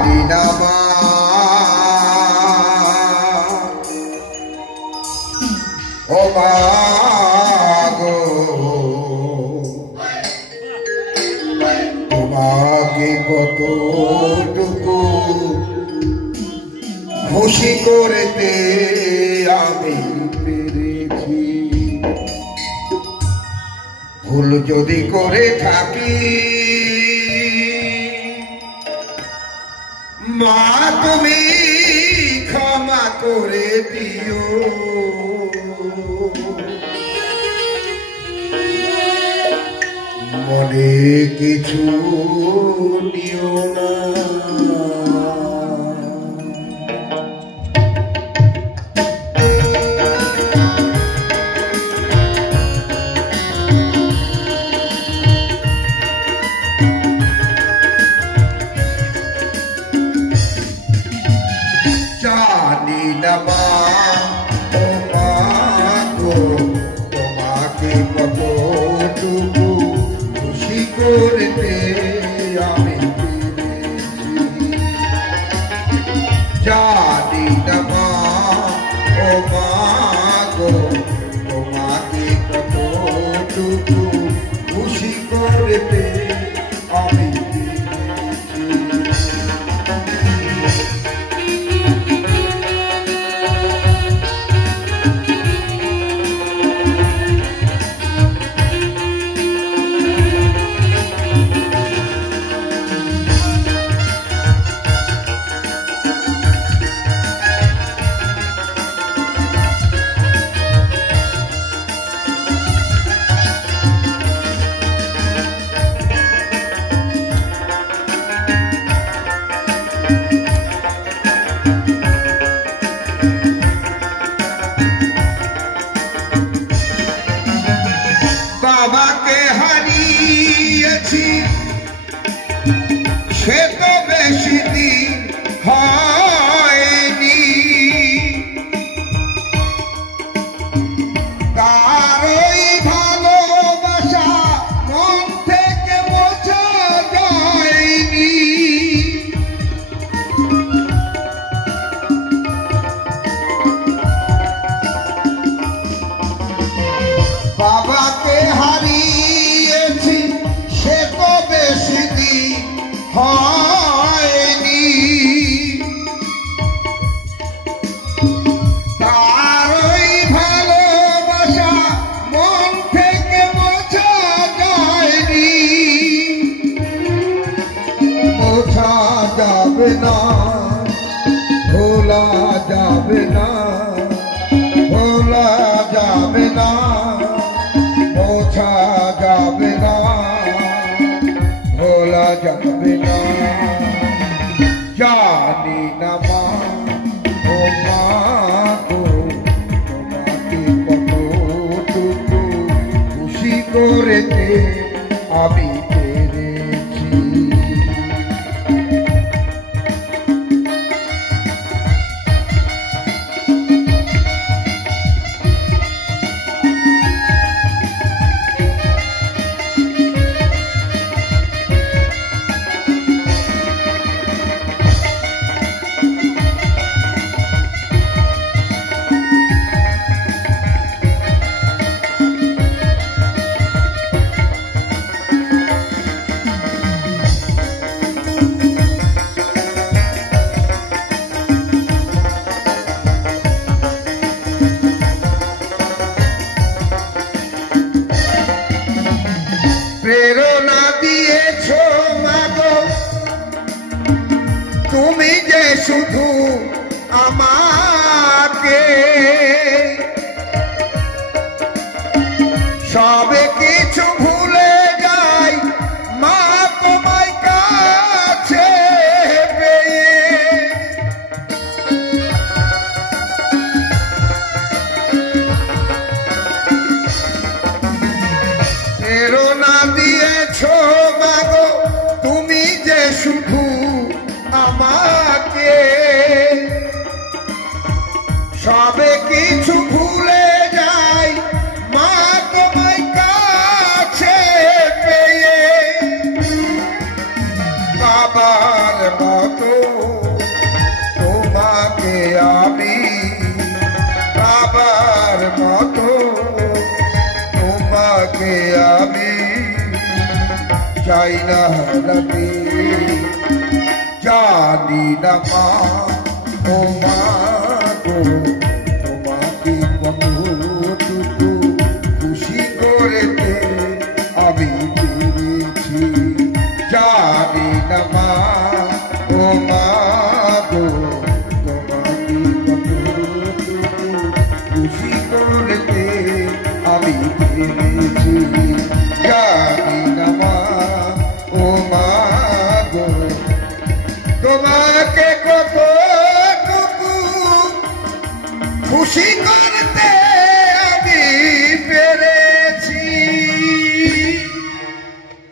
জানি না মা ও মা গো তোমাকে কতটুকু খুশি করতে আমি পেরেছি। ভুল যদি করে থাকি মা তুমি ক্ষমা করে দিও। মনে কিছু নিও না। জানি না মা ও মা গো তোমাকে কতটুকু খুশি করতে আমি পেরেছি। জানি না মা ও মা গো তোমাকে কতটুকু খুশি করতে আমি বাবাকে হারিয়েছি সে তো বেশি দিন হয়নি। তার ওই ভালোবাসা মন থেকে মোছা যায়নি। বাবাকে হারিয়েছি সে তো বেশি দিন হয়নি। তার ওই ভালোবাসা মন থেকে মোছা যায়নি। মোছা যাবে না, ভোলা যাবে না, ভোলা যাবে না, মোছা যাবে না, ভোলা যাবে না। জানি না মা ও মা গো তোমাকে কতটুকু খুশি করতে আমি পেরেছি। প্রেরণা দিয়েছো মাগো তুমি যে শুধু আমাকে, সবে কিছু ভুলে যাই মা তোমায় কাছে পেয়ে। প্রেরণা দিয়েছো মাগো তুমি যে শুধু আমাকে, সবে কিছু ভুলে যাই মা তোমায় কাছে পেয়ে। বাবার মতো চাই না হারাতে। জানি না মা ও মা গো তোমাকে কতটুকু খুশি করেতে আমি পেরেছি।